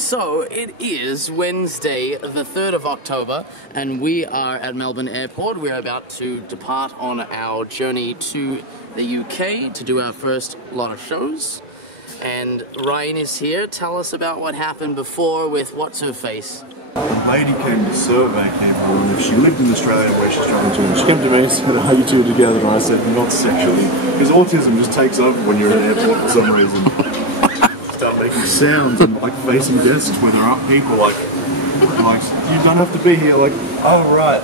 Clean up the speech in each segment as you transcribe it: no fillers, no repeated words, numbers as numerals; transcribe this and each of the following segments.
So it is Wednesday, the 3rd of October, and we are at Melbourne Airport. We're about to depart on our journey to the UK to do our first lot of shows. And Ryan is here. Tell us about what happened before with What's-Her-Face. A lady came to survey people, and if she lived in Australia where she's trying to. She came to me and said, "Are you two together?" And I said, "Not sexually." Because autism just takes over when you're at an airport for some reason. Start making sounds and like facing desks where there aren't people, like you don't have to be here, like, oh right.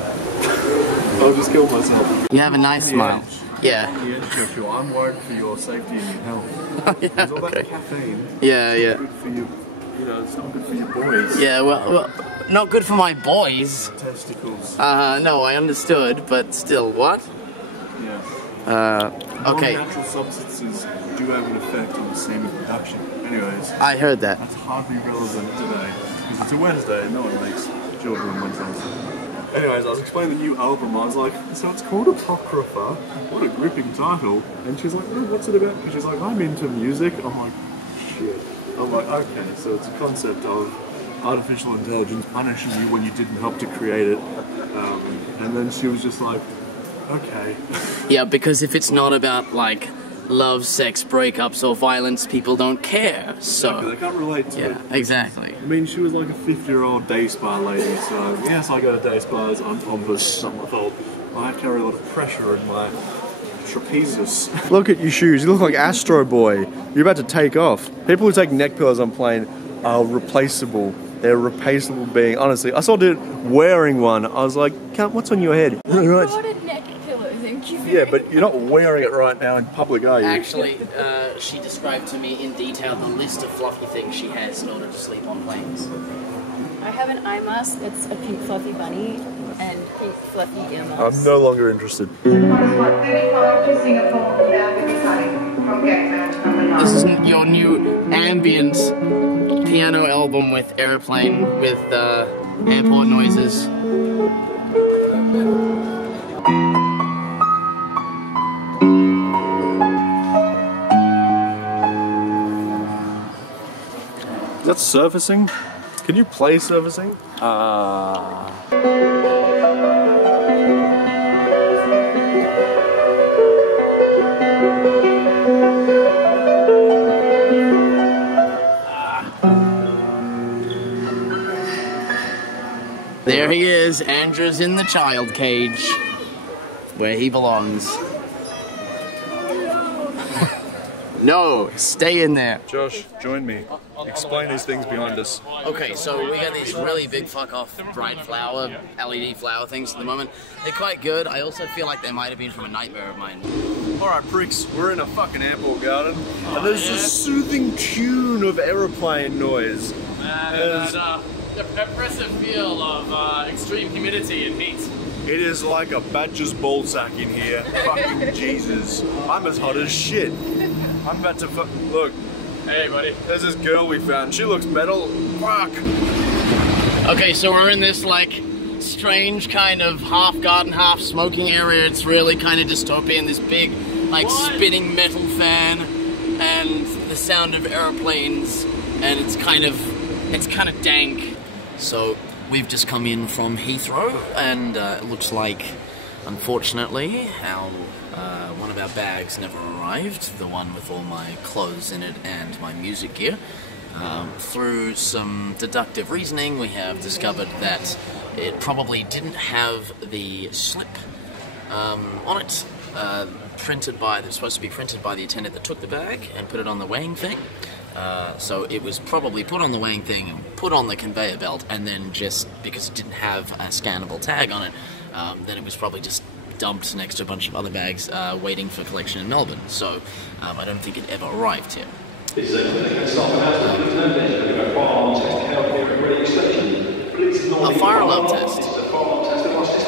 I'll just kill myself. You have a nice smile. Yeah. I'm worried for your safety and your health. Because all that caffeine. Yeah. It's good for you. You know, it's not good for your boys. Yeah, well, not good for my boys. Testicles. No, I understood, but still, what? Yeah. Okay. Non-natural substances do have an effect on the semen production. Anyways. I heard that. That's hardly relevant today. Because it's a Wednesday and no one makes children Wednesdays. Anyways, I was explaining the new album. I was like, so it's called Apocrypha. What a gripping title. And she's like, oh, what's it about? And she's like, I'm into music. I'm like, shit. I'm like, okay, so it's a concept of artificial intelligence punishing you when you didn't help to create it. And then she was just like, okay. Yeah, because if it's not about, like, love, sex, breakups, or violence, people don't care, so... Exactly, they can't relate to it. Yeah, exactly. I mean, she was like a 50-year-old day spa lady, so yes, I go to day spas, I'm pompous, I'm fault. I carry a lot of pressure in my trapezius. Look at your shoes, you look like Astro Boy. You're about to take off. People who take neck pillows on plane are replaceable. They're a replaceable being. Honestly, I saw a dude wearing one. I was like, what's on your head? Right. Neck pillow, thank you. Yeah, but you're not wearing it right now in public, are you? Actually, she described to me in detail the list of fluffy things she has in order to sleep on planes. I have an eye mask that's a pink fluffy bunny and pink fluffy earmuffs. I'm no longer interested. This is your new ambient piano album with airplane, with airport noises. That's surfacing? Can you play surfacing? There he is, Andrew's in the child cage, where he belongs. No, stay in there. Josh, join me. Explain these things behind us. Okay, so we got these really big fuck-off bright flower, LED flower things at the moment. They're quite good. I also feel like they might have been from a nightmare of mine. Alright, pricks, we're in a fucking airport garden, and there's this soothing tune of aeroplane noise. The oppressive feel of extreme humidity and heat. It is like a badger's ballsack in here. Fucking Jesus. I'm as hot as shit. I'm about to look. Hey, buddy. There's this girl we found. She looks metal. Fuck. Okay, so we're in this, like, strange kind of half garden, half smoking area. It's really kind of dystopian. This big, like, spinning metal fan and the sound of airplanes, and it's kind of dank. So we've just come in from Heathrow, and it looks like, unfortunately, one of our bags never arrived, the one with all my clothes in it and my music gear. Through some deductive reasoning, we have discovered that it probably didn't have the slip on it, that's supposed to be printed by the attendant that took the bag and put it on the weighing thing. So it was probably put on the weighing thing and put on the conveyor belt, and then just because it didn't have a scannable tag on it, then it was probably just dumped next to a bunch of other bags waiting for collection in Melbourne. So I don't think it ever arrived here. A fire alarm test.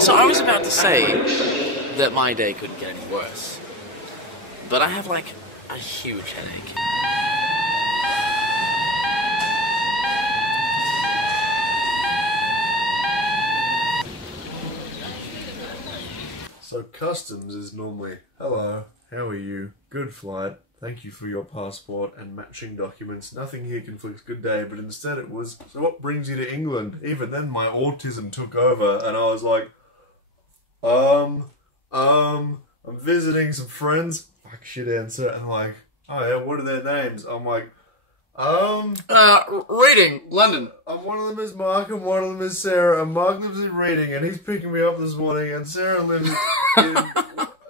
So I was about to say that my day couldn't get any worse, but I have like a huge headache. So So customs is normally, hello, how are you? Good flight. Thank you for your passport and matching documents. Nothing here conflicts. Good day. But instead it was, so what brings you to England? Even then my autism took over and I was like, I'm visiting some friends. Fuck shit answer. And I'm like, oh yeah, what are their names? I'm like, Reading, London. one of them is Mark and one of them is Sarah. And Mark lives in Reading and he's picking me up this morning and Sarah lives in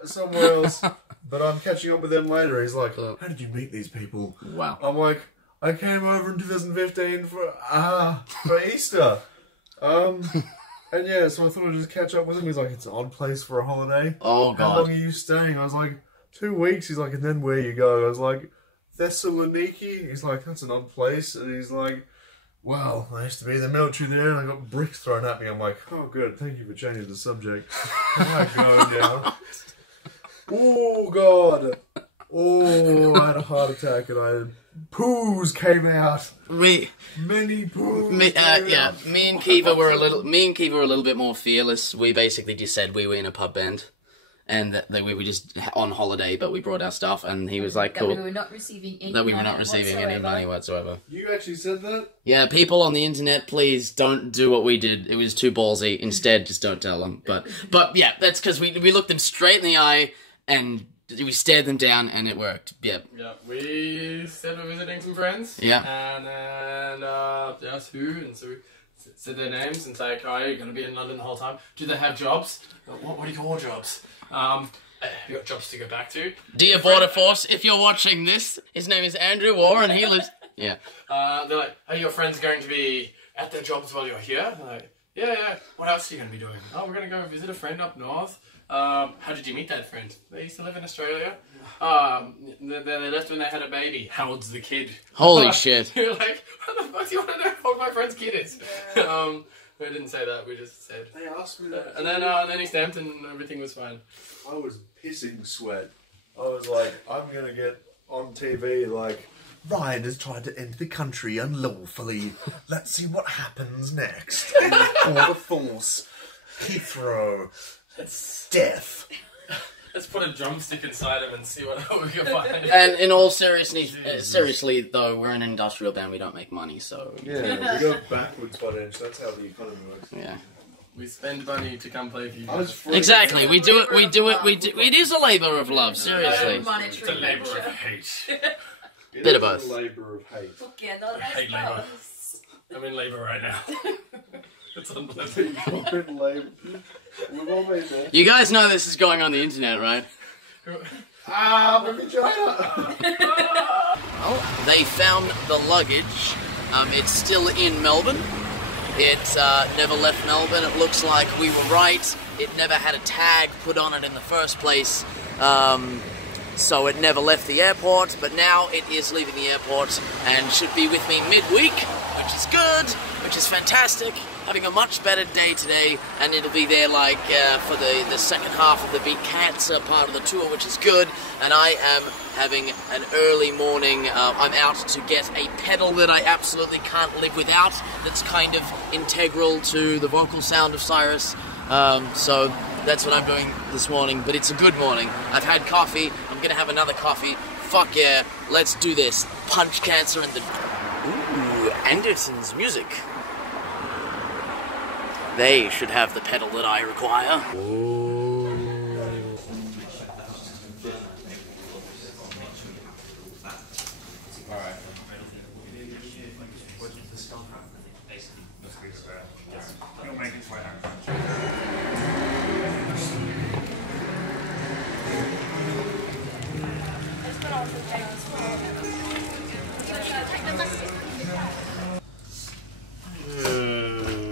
somewhere else. But I'm catching up with them later. He's like, how did you meet these people? Wow. I'm like, I came over in 2015 for Easter. And yeah, so I thought I'd just catch up with him. He's like, it's an odd place for a holiday. Oh, God. How long are you staying? I was like, 2 weeks. He's like, and then where you go? I was like, Thessaloniki. He's like, that's an odd place. And he's like, well, I used to be in the military there and I got bricks thrown at me. I'm like, oh, good. Thank you for changing the subject. Can I go now? Oh, God. Oh, I had a heart attack and poos came out. Many poos. Yeah, me and Kiva were a little bit more fearless. We basically just said we were in a pub band. And that we were just on holiday, but we brought our stuff, and he was like, cool. That we were not receiving any money whatsoever. You actually said that? Yeah, people on the internet, please don't do what we did. It was too ballsy. Instead, just don't tell them. But yeah, that's because we looked them straight in the eye, and we stared them down, and it worked. Yeah. Yeah, we said we're visiting some friends. Yeah. And then, they asked who, and so we said their names, and say, okay, you're going to be in London the whole time. Do they have jobs? What do you call jobs? You got jobs to go back to. Dear Border Force, if you're watching this, his name is Andrew Warren, and he lives... Yeah. They're like, are your friends going to be at their jobs while you're here? They're like, yeah. What else are you going to be doing? Oh, we're going to go visit a friend up north. How did you meet that friend? They used to live in Australia. They left when they had a baby. How old's the kid? Holy shit. You're like, what the fuck do you want to know how old my friend's kid is? Yeah. We didn't say that, we just said... They asked me that. And then he stamped and everything was fine. I was pissing sweat. I was like, I'm going to get on TV like, Ryan has tried to enter the country unlawfully. Let's see what happens next. Border Force. Heathrow. Death. Let's put a drumstick inside him and see what we can find. And in all seriousness, seriously though, we're an industrial band, we don't make money, so... Yeah, we go backwards financially, that's how the economy works. Yeah. We spend money to come play for you. Exactly, we do it, it is a labour of love, seriously. It's a labour of hate. Bit of both. A labour of hate. I hate labour. I'm in labour right now. It's unbelievable. We've all made that. You guys know this is going on the internet, right? My vagina! Oh, they found the luggage. It's still in Melbourne. It never left Melbourne. It looks like we were right. It never had a tag put on it in the first place. So it never left the airport, but now it is leaving the airport and should be with me midweek, which is good, which is fantastic. Having a much better day today, and it'll be there like for the second half of the Beat Cats part of the tour, which is good. And I am having an early morning. I'm out to get a pedal that I absolutely can't live without. That's kind of integral to the vocal sound of Sirus. So that's what I'm doing this morning. But it's a good morning. I've had coffee. I'm gonna have another coffee. Fuck yeah! Let's do this. Punch Cancer in the... Ooh, Anderson's music. They should have the pedal that I require.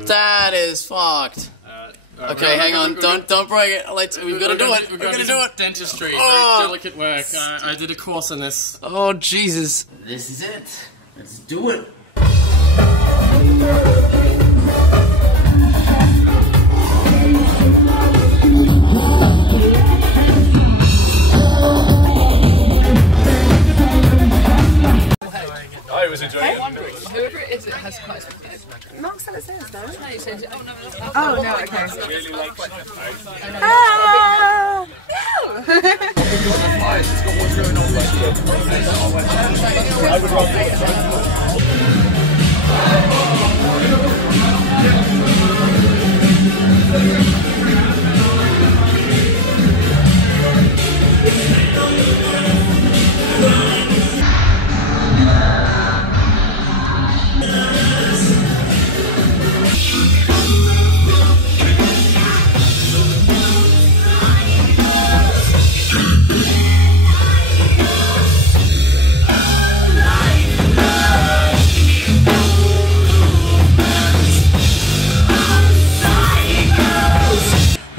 That is fucked. Okay, hang on. Don't break it. We've got to do it. We're going to do it. Dentistry. Very delicate work. I did a course on this. Oh, Jesus. This is it. Let's do it. I Wait, was it Johnny? Whoever it is, it has quite a Mark said it says, no? No, he says, oh no, Oh, no, okay. Really likes it. Ah!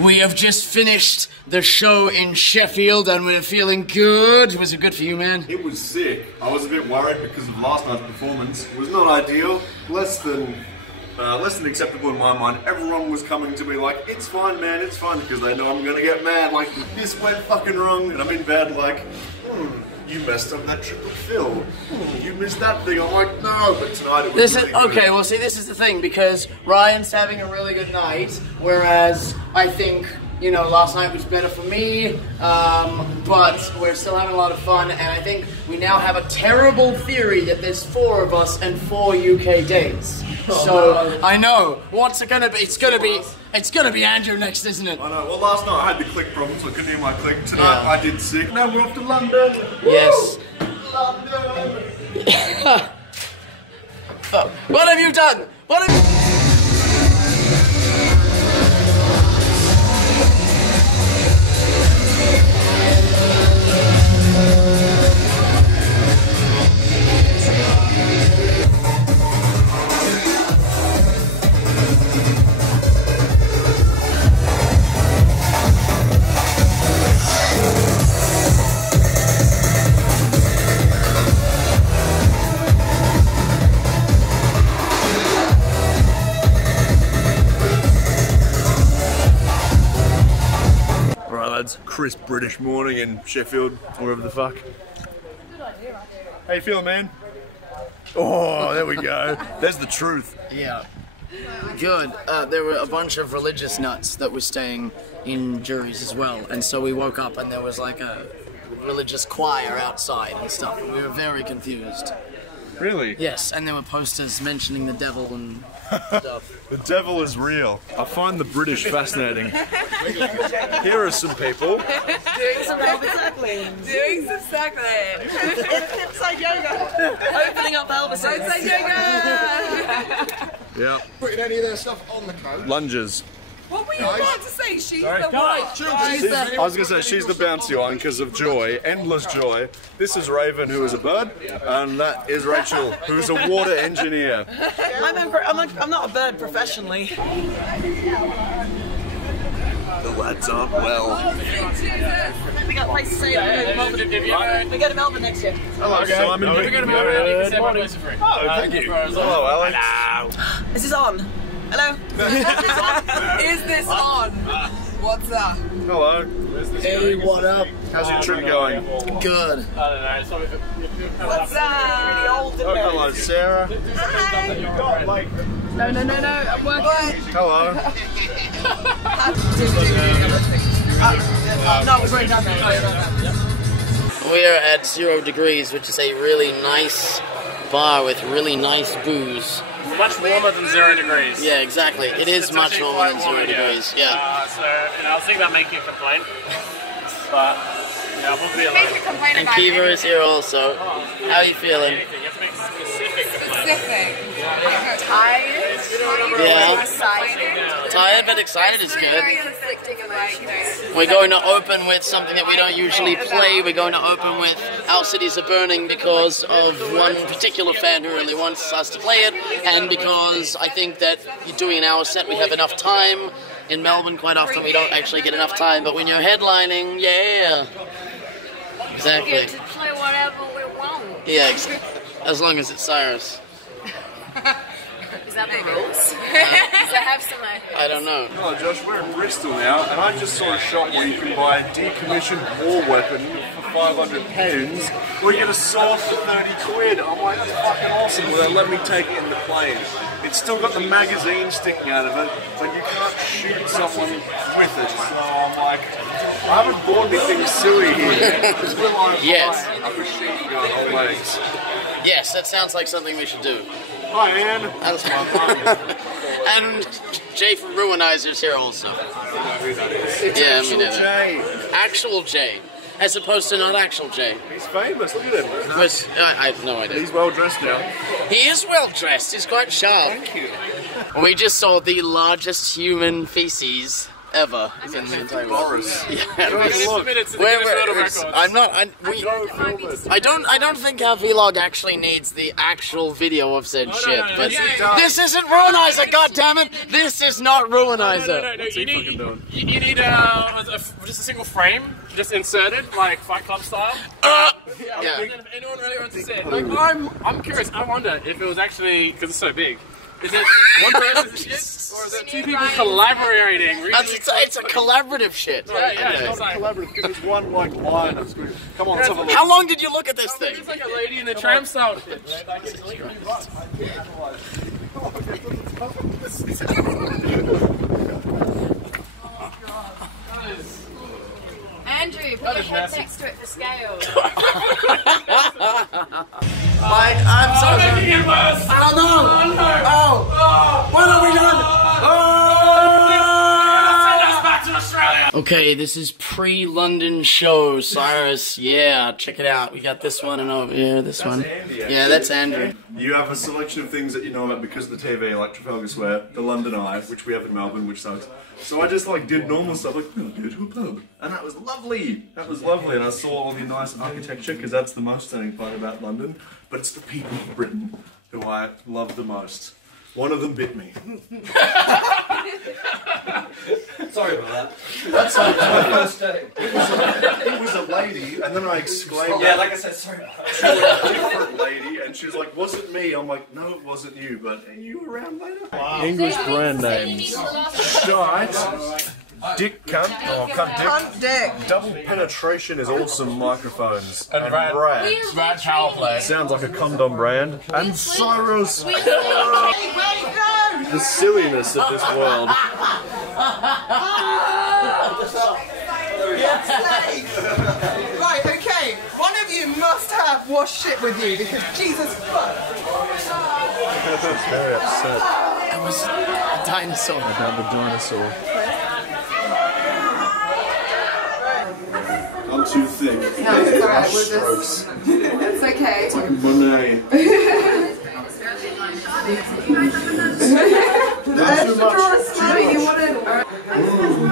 We have just finished the show in Sheffield and we're feeling good. Was it good for you, man? It was sick. I was a bit worried because of last night's performance. It was not ideal. Less than acceptable in my mind. Everyone was coming to me like, it's fine, man, it's fine, because they know I'm gonna get mad. Like, this went fucking wrong, and I'm in bed like, you messed up that triple fill. You missed that thing. I'm like, no, but tonight it was really good. Okay, well, see, this is the thing, because Ryan's having a really good night, whereas I think, you know, last night was better for me, but we're still having a lot of fun, and I think we now have a terrible theory that there's 4 of us and 4 UK dates. So, I know, what's it gonna be? It's gonna be Andrew next, isn't it? I know. Well, last night I had the click problem, so I couldn't hear my click. Tonight I did sick. Now we're off to London. Yes. London. What have you done? What have you... Crisp British morning in Sheffield, wherever the fuck. How you feeling, man? Oh, there we go. There's the truth. Yeah. Good. There were a bunch of religious nuts that were staying in juries as well, and so we woke up and there was like a religious choir outside and stuff, and we were very confused. Really? Yes, and there were posters mentioning the devil and stuff. The devil is real. I find the British fascinating. Here are some people. Doing some cycling. Doing some cycling. Inside yoga. Opening up Elvis. Inside yoga. Yeah. Putting any of their stuff on the coach. Lunges. What were you about to say? She's the white. I was going to say she's the bouncy one because of joy, endless joy. This is Raven, who is a bird, and that is Rachel, who is a water engineer. I'm not a bird professionally. The lads aren't well. We got a place to stay. We go to Melbourne next year. Hello, Simon. We're going to Melbourne. You can say my voice for free. Oh, thank you. Hello, Alex. This is on. Hello. Is this on? What's up? Hello. Hey, what up? How's your trip going? Good. I don't know. So What's up? Really old and Hello, Sarah. No, I'm working. Hello. No, we've already done that. We are at 0 degrees, which is a really nice bar with really nice booze. much warmer than 0 degrees. Yeah, exactly. It is much warmer than 0 degrees. Yeah. So, I was thinking about making a complaint, but yeah, we'll be alone. And Kiva is here also. How are you feeling? You have to make specific complaints. Tired? Yeah. Excited? Tired but excited is good. We're going to open with something that we don't usually play. We're going to open with Our Cities Are Burning because of one particular fan who really wants us to play it, and because I think that doing an hour set we have enough time. In Melbourne quite often we don't actually get enough time, but when you're headlining, yeah. Exactly. We get to play whatever we want. Yeah, as long as it's Sirus. Is that the rules? Does that have some? I don't know. Hello Josh, we're in Bristol now, and I just saw a shop where you can buy a decommissioned war weapon for 500 pounds, or you get a sword for 30 quid. I'm like, that's fucking awesome. Well, they let me take it in the plane. It's still got the magazine sticking out of it, but you can't shoot someone with it. So I'm like, I haven't bought anything silly here. Will I Yes. buy a machine gun on legs? Yes, that sounds like something we should do. Hi, Anne. And Jay from Ruinizer's here also. It's Yeah, actual me neither. Jay. Actual Jay, as opposed to not actual Jay. He's famous. Look at him. I have no idea. He's well dressed now. He is well dressed. He's quite sharp. Thank you. We just saw the largest human feces ever in the entire world. Yeah. I'm not. I don't think our vlog actually needs the actual video of said shit. no, But yeah. this isn't Ruinizer. God damn it! This is not Ruinizer. No. You need just a single frame, just inserted, like Fight Club style. Yeah. And then if anyone really wants to see it, like I'm curious. I wonder if it was actually because it's so big. Is it one person's shit, or is it two people collaborating? It's a collaborative shit. Yeah, Okay. it's like, Collaborative, because there's one like line of screen. Come on, let's have a look. How long did you look at this thing? it's like a lady in the tram style shit. Andrew, put your head next to it for scale. Like, I'm sorry. I don't know. Oh, what have we done? Okay, this is pre-London show, Sirus. Yeah, check it out. We got this one and over here, this one. Andy, Yeah, that's Andrew. You have a selection of things that you know about because of the TV, like Trafalgar Square, the London Eye, which we have in Melbourne, which sucks. So I just like did normal stuff, like, oh, go to a pub. And that was lovely. That was lovely. And I saw all the nice architecture, because that's the most stunning part about London. But it's the people of Britain who I love the most. One of them bit me. Sorry about that. That's like my first day. It was a lady, and then I exclaimed. Yeah, like I said, sorry about that. She was a different lady, and she was like, "Was it me?" I'm like, "No, it wasn't you, but are you around later?" Wow. English brand names: Shite, Dick Cunt, or Cunt Dick. Double Penetration is awesome microphones. And Brad. Brad Power Play. Sounds like a condom brand. And Sirus. The silliness of this world. Right, okay. One of you must have washed shit with you because Jesus fuck. Very upset It was a dinosaur. about the dinosaur. I'm too thick. No, it's alright. Strokes. It's okay. It's like Monet. Not too much. Draw a slide. You wanted.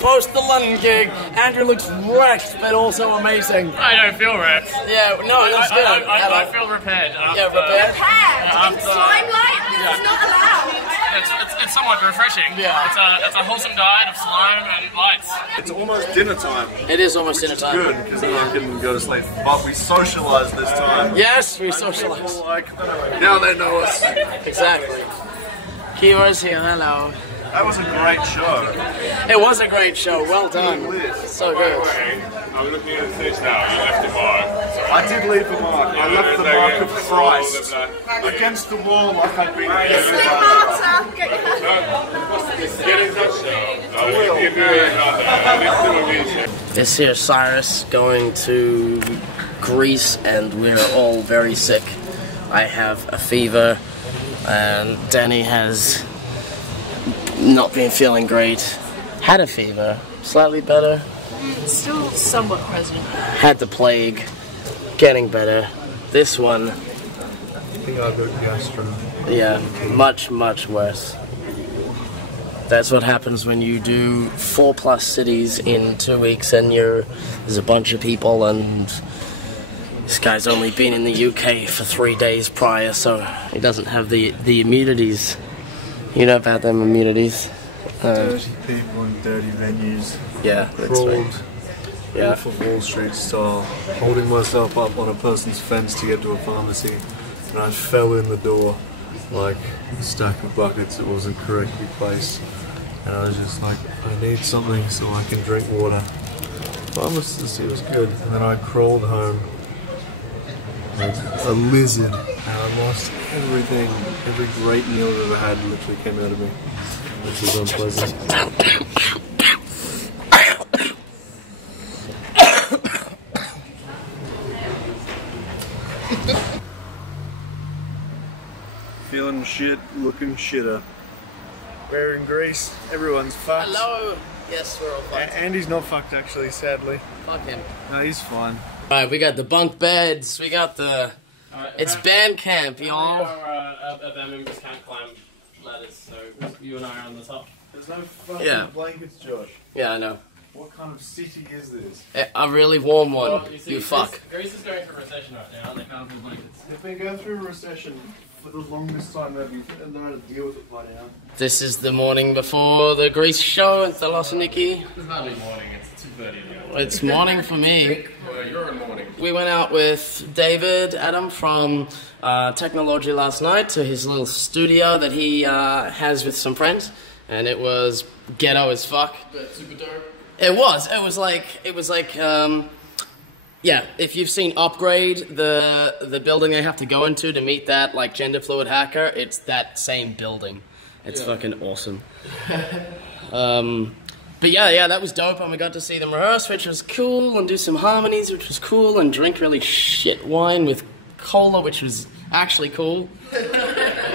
Post the London gig, Andrew looks wrecked, but also amazing. I don't feel wrecked. Yeah, no, it was good. I feel repaired. Yeah, repaired. In slime-like, this is not allowed. It's somewhat refreshing. Yeah. It's a wholesome diet of slime and lights. It's almost dinner time. It is almost dinner time. Good, because then I can go to sleep. But we socialised this time. Yes, we socialise. People like, now they know us. Exactly. Kiwa's here, hello. That was a great show. It was a great show, well done. So good. I'm looking at the stage now. You left the mark. I did leave the mark. I left the mark of Christ against the wall like I'd been. Get in touch now. I will. This here Sirus going to Greece, and we're all very sick. I have a fever, and Danny has not been feeling great. Had a fever, slightly better. Still somewhat present. Had the plague. Getting better. This one, I think I've got gastro. yeah, much, much worse. That's what happens when you do 4+ cities in 2 weeks and there's a bunch of people, and this guy's only been in the UK for 3 days prior, so he doesn't have the immunities. You know about them immunities. Dirty people in dirty venues. Yeah, that's Crawled. right. Yeah. Wolf of Wall Street style, holding myself up on a person's fence to get to a pharmacy, and I fell in the door like a stack of buckets that wasn't correctly placed, and I was just like, I need something so I can drink water. Pharmacy was good, and then I crawled home like a lizard, and I lost everything. Every great meal I've ever had literally came out of me, which is unpleasant. Feeling shit, looking shitter. We're in Greece, everyone's fucked. Hello! Yes, we're all fucked. Andy's not fucked actually, sadly. Fuck him. No, he's fine. Alright, we got the bunk beds, we got the... It's band camp, y'all. Our members can't climb ladders, so you and I are on the top. There's no fucking Yeah. blankets, Josh. Yeah, I know. What kind of city is this? A really warm one, Well, see, you fuck. Greece is going through a recession right now, and they can't afford blankets. They've been going through a recession for the longest time ever, and they're to deal with it by now. This is the morning before the Greece show at Thessaloniki. It's hardly morning, it's 2:30 now. It's morning for me. You're in morning. We went out with David Adam from Technology last night to his little studio that he has with some friends, and it was ghetto as fuck. But super dope. It was like, yeah, if you've seen Upgrade, the building they have to go into to meet that, like, gender fluid hacker, it's that same building. It's fucking awesome. But yeah, that was dope, and we got to see them rehearse, which was cool, and do some harmonies, which was cool, and drink really shit wine with cola, which was actually cool.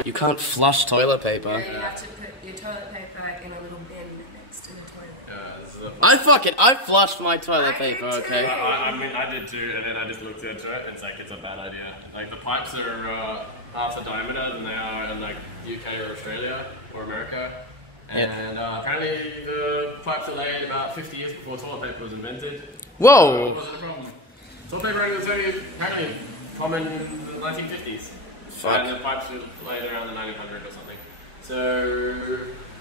You can't flush toilet paper. You have to put your toilet paper in a little bin next to the toilet. I flushed my toilet paper, okay? I mean, I did too, and then I just looked into it, and it's like, it's a bad idea. Like, the pipes are half the diameter than they are in, like, UK or Australia or America. And apparently the pipes are laid about 50 years before toilet paper was invented. Whoa! What was the problem? Toilet paper was only apparently common in the 1950s. Fuck. And the pipes were laid around the 1900 or something. So,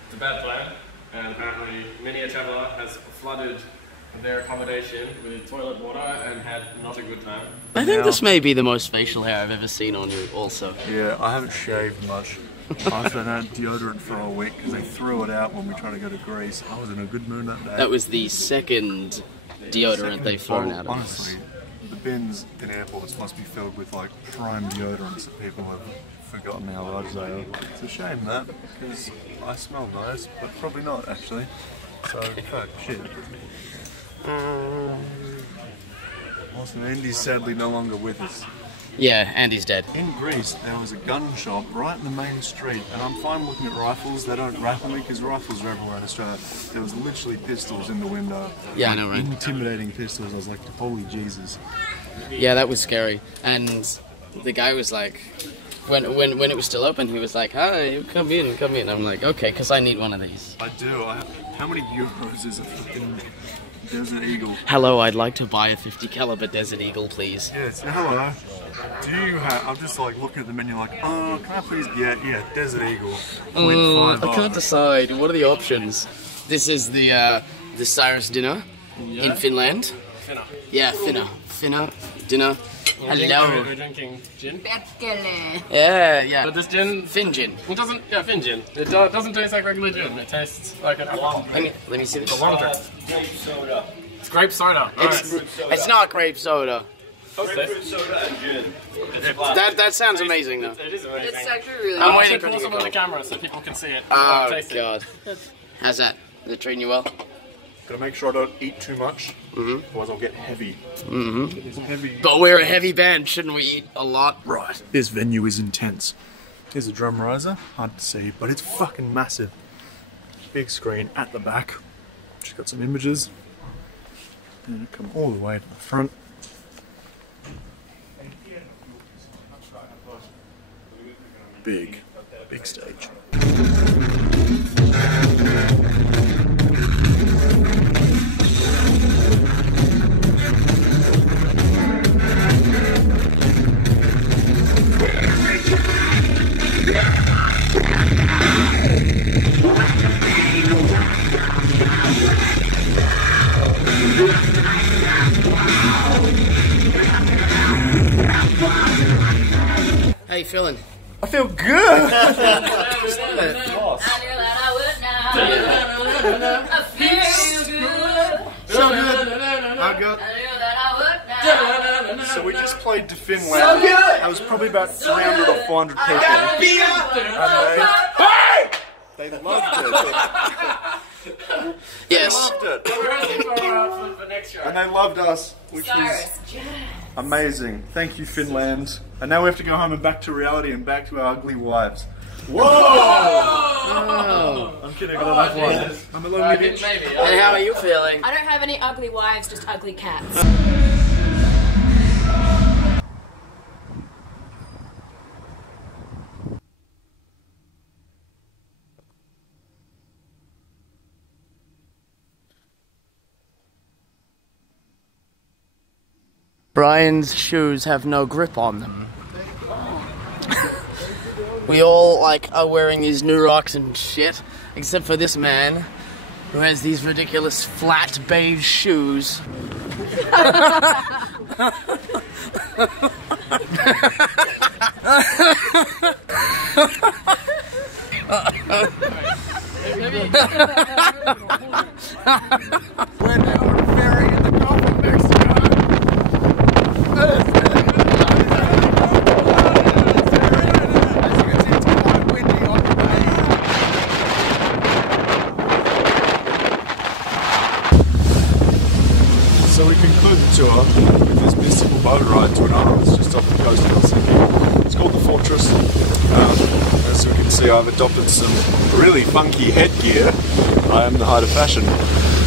it's a bad plan. And apparently many a traveller has flooded their accommodation with toilet water and had not a good time. I think this may be the most facial hair I've ever seen on you, also. Yeah, I haven't shaved much. I've been had deodorant for a week because they threw it out when we tried to go to Greece. I was in a good mood that day. That was the second deodorant they've thrown out of us. Honestly, the bins in airports must be filled with like prime deodorants that people have forgotten how large they are. It's a shame that, because I smell nice, but probably not actually. So, fuck, shit. Awesome, Andy's sadly no longer with us. Yeah, Andy's dead. In Greece, there was a gun shop right in the main street, and I'm fine looking at rifles. They don't rattle me because rifles are everywhere in Australia. There was literally pistols in the window. Yeah, I know, right? Intimidating pistols. I was like, holy Jesus. Yeah, that was scary. And the guy was like, when it was still open, he was like, "Hi, come in." I'm like, okay, because I need one of these. I do. How many euros is a fucking Desert Eagle? Hello, I'd like to buy a 50 caliber Desert Eagle, please. Yes, hello. Do you have, I'm just like looking at the menu like, oh, can I please get, Desert Eagle. I can't decide. What are the options? This is the Sirus dinner in Finland. Finna. Yeah, Finna dinner. Hello. We're drinking gin. Yeah. But this gin... Fin gin. It doesn't... Yeah, fin gin. It doesn't taste like regular gin. It tastes like an alum. Let me see this. Grape soda. It's grape soda. It's not grape soda. Grapefruit soda and gin. That sounds amazing though. It is amazing. It's actually really I'm I'll waiting for pour it to some go. on the camera so people can see it. Oh Taste it. god. How's that? Is it treating you well? Gotta make sure I don't eat too much, otherwise I'll get heavy. It's heavy. But we're a heavy band, shouldn't we eat a lot? Right, this venue is intense. Here's a drum riser, hard to see, but it's fucking massive. Big screen at the back. Just got some images. Come all the way to the front. Big stage. How you feeling? I feel good! So good! How good? So we just played to Finland. So good! That was probably about 300 or 400 people. They loved it. Yes. They loved it. And they loved us, which was amazing. Thank you, Finland. And now we have to go home and back to reality and back to our ugly wives. Whoa! Oh. I'm kidding, I don't have one. I'm a lonely bitch. And how are you feeling? I don't have any ugly wives, just ugly cats. Brian's shoes have no grip on them. We all are wearing these new rocks and shit, except for this man who has these ridiculous flat beige shoes. When they were ferrying in the Gulf of Mexico. So we conclude the tour with this mystical boat ride to an island that's just off the coast of Helsinki. It's called the Fortress. As you can see, I've adopted some really funky headgear. I am the height of fashion.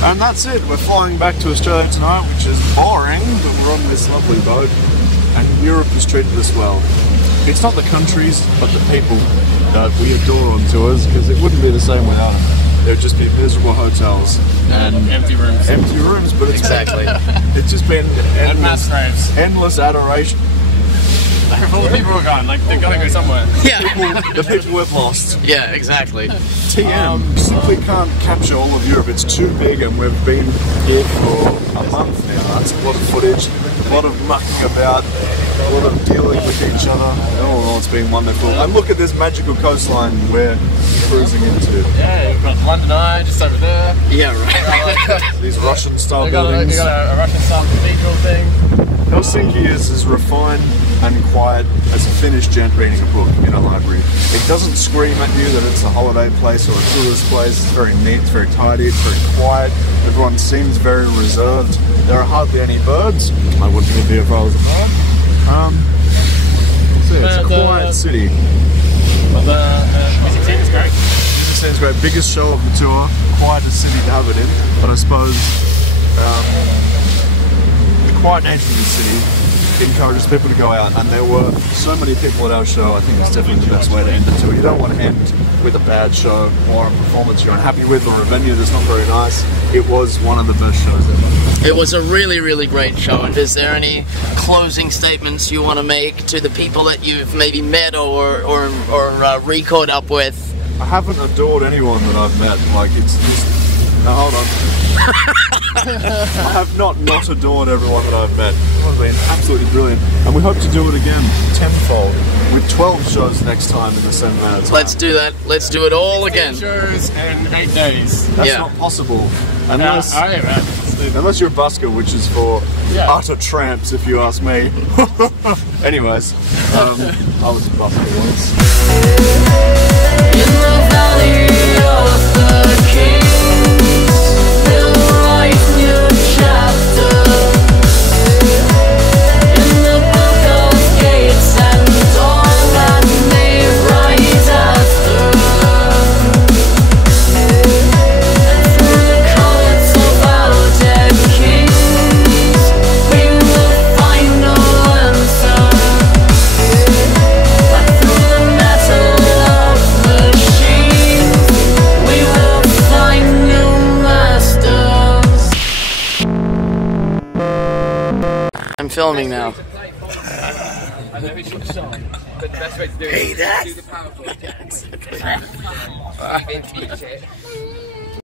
And that's it. We're flying back to Australia tonight, which is boring, but we're on this lovely boat. And Europe has treated us well. It's not the countries, but the people that we adore on tours, because it wouldn't be the same without them. There'd just be miserable hotels and empty rooms. Empty rooms, but it's Exactly. It's just been And mass graves. endless adoration. All the people are gone, they've got to go somewhere. Yeah. The people we've lost. Yeah, exactly. TM simply can't capture all of Europe. It's too big, and we've been here for a month now. That's a lot of footage, a lot of mucking about, a lot of dealing with each other. Oh, well, it's been wonderful. And look at this magical coastline we're cruising into. Yeah, you've got London Eye just over there. Yeah, right. These Russian-style You've got buildings. a Russian-style cathedral thing. Helsinki is as refined and quiet as a Finnish gent reading a book in a library. It doesn't scream at you that it's a holiday place or a tourist place. It's very neat, it's very tidy, it's very quiet. Everyone seems very reserved. There are hardly any birds. I wouldn't even be if I was a bird. It's a quiet city. But the music scene is great. Music scene's great. Biggest show of the tour. Quietest city to have it in. But I suppose the quiet nature of the city encourages people to go out, and there were so many people at our show. I think it's definitely the best way to end the tour. You don't want to end with a bad show or a performance you're unhappy with or a venue that's not very nice. It was one of the best shows ever. It was a really, really great show. And is there any closing statements you want to make to the people that you've maybe met or re-caught up with? I haven't adored anyone that I've met. It's just... No, hold on. I have not adored everyone that I've met. It's been absolutely brilliant. And we hope to do it again, tenfold, with 12 shows next time in the same amount of time. Let's do that. Let's do it all again. 10 shows in 8 days. That's not possible. Unless, unless you're a busker, which is for utter tramps, if you ask me. Anyways, I was a busker once. In the valley of the kings, they'll write new chapter. In the book of gates and all that may rise after. And through the courts of our dead kings, filming now. Hey, Dax!